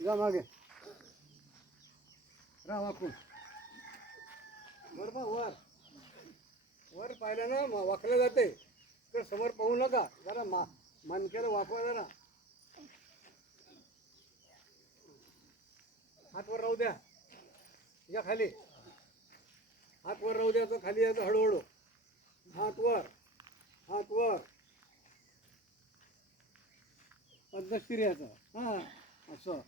जा मागे राहा वाकून वर पा वर वर पाहिलं ना वाकलं जाते तर समोर पाहू नका जरा मनक्याला वाकवा जरा हात वर राहू द्या या खाली हात वर राहू द्या तो खाली यायचं हळूहळू हात वर पद्धतशीर यायचं हां असं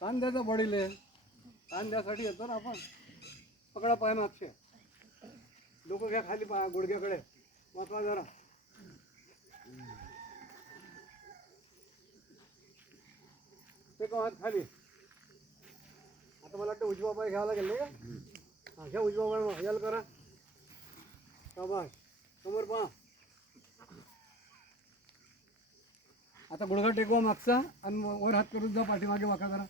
ताण द्यायचा बॉडीले ताण द्यासाठी येतो ना आपण पकडा पाय मागचे डोकं घ्या खाली पा गुडघ्याकडे वाकवा जरा ते का हात खाली आता मला वाटतं उजवा पाय घ्यावा लागेल नाही का हां घ्या उजवा पाय मग याल करा शाबास समोर पहा आता गुडघा टेकवा मागचा आणि वर हात करून जा पाठीमागे वाका जरा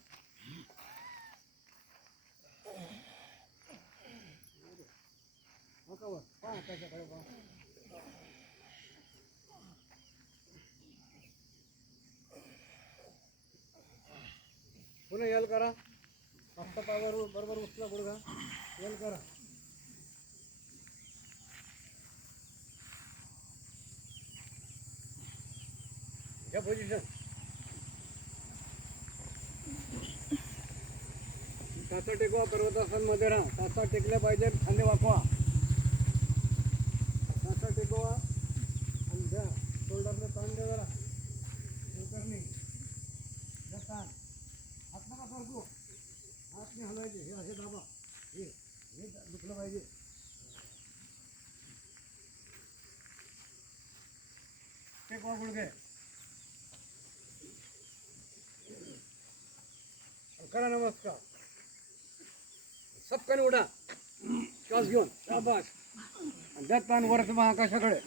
वाकावर पहा त्याच्याकडे पहा पुन्हा यल करा फक्त पायावर बरोबर उचला गुडघा यल करा घ्या पोझिशन टाचा टेकवा पर्वतासनमध्ये राहा टाचा टेकल्या पाहिजे खांदे वाकवा टाचा टेकवा आणि द्या शोल्डरने ताण द्या जरा शोल्डरने द्या ताण हात नका सरकू हात नाही हलवायचे हे असे दाबा हे दुखलं पाहिजे टेकवा गुडघे करा नमस्कार सपकन उडा श्वास घेऊन शाबास आणि द्या ताण वरच पहा आकाशाकडे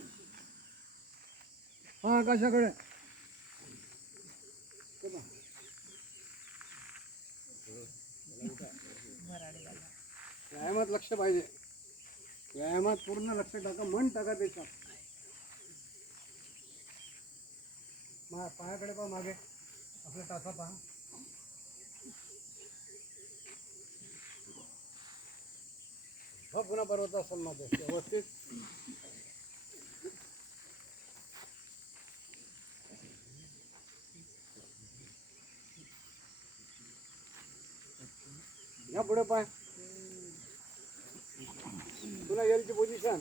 व्यायामात लक्ष पाहिजे व्यायामात पूर्ण लक्ष टाका मन टाका त्याच्यात पायाकडे पहा मागे आपला टाचा पहा पुन्हा पर्वतासनमध्ये व्यवस्थित या पुढे पाय पुन्हा एलची पोझिशन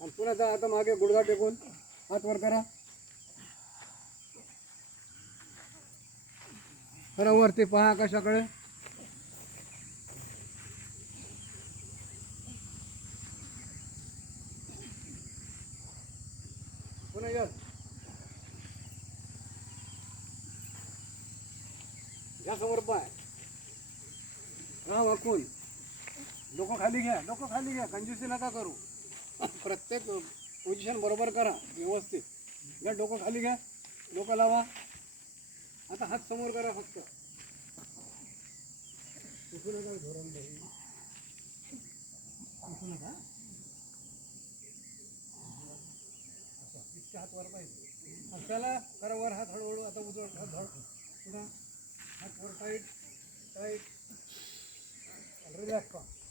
आणि पुन्हा जा आता मागे गुडघा टेकून हात वर करा वरती पहा आकाशाकडे पुन्हा या समोर पाय राहा वाकून डोकं खाली घ्या कंजूसी नका करू प्रत्येक पोझिशन बरोबर करा व्यवस्थित घ्या डोकं खाली घ्या डोकं लावा आता हात समोर करा फक्त उठू नका धोरण उठू नका इतके हात वर पाहिजे चला करा वर हात हळूहळू आता उजवा हात धड पुन्हा हात वर टाईट रिलॅक्स पहा